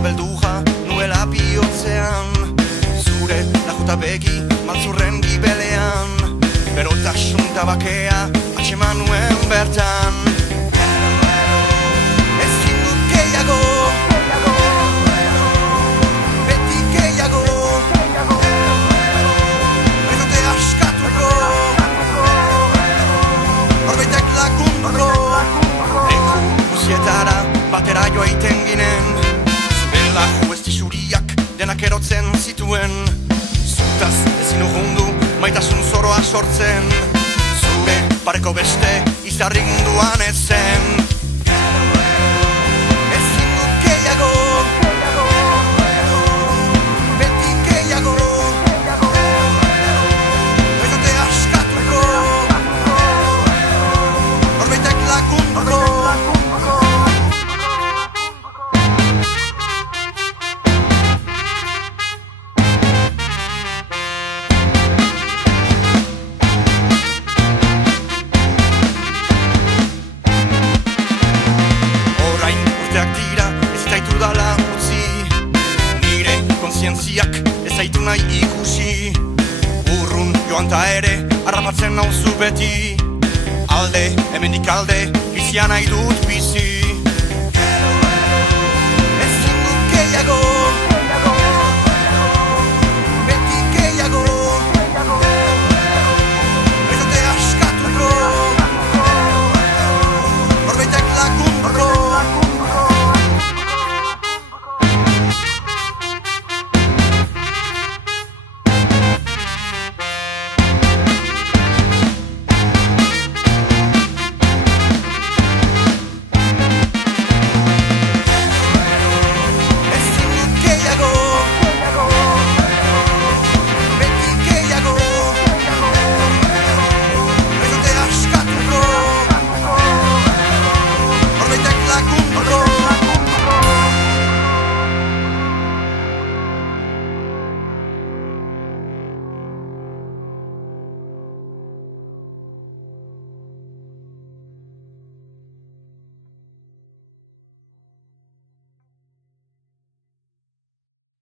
Belduja nuela bihotzean, zure lajuta begi maltzurren gibelean, berotasun tabakea atxeman nuen bertan. Ezin dut gehiago, beti gehiago, ez dute askatuko, norbaitek lagunduko, leku guzietara batera joa iten ginen. Lahu ez tixuriak denak erotzen zituen, zutaz ezin urrundu maitasun zoroa sortzen, zure pareko beste izarrik munduan ezen. Ezin dut gehiago, beti gehiago, ez dute askatuko, norbaitek lagunduko. Kontzientziak ez zaitu nahi ikusi, urrun joan ta ere harrapatzen nauzu beti. Alde, hemendik alde, bizia nahi dut bizi.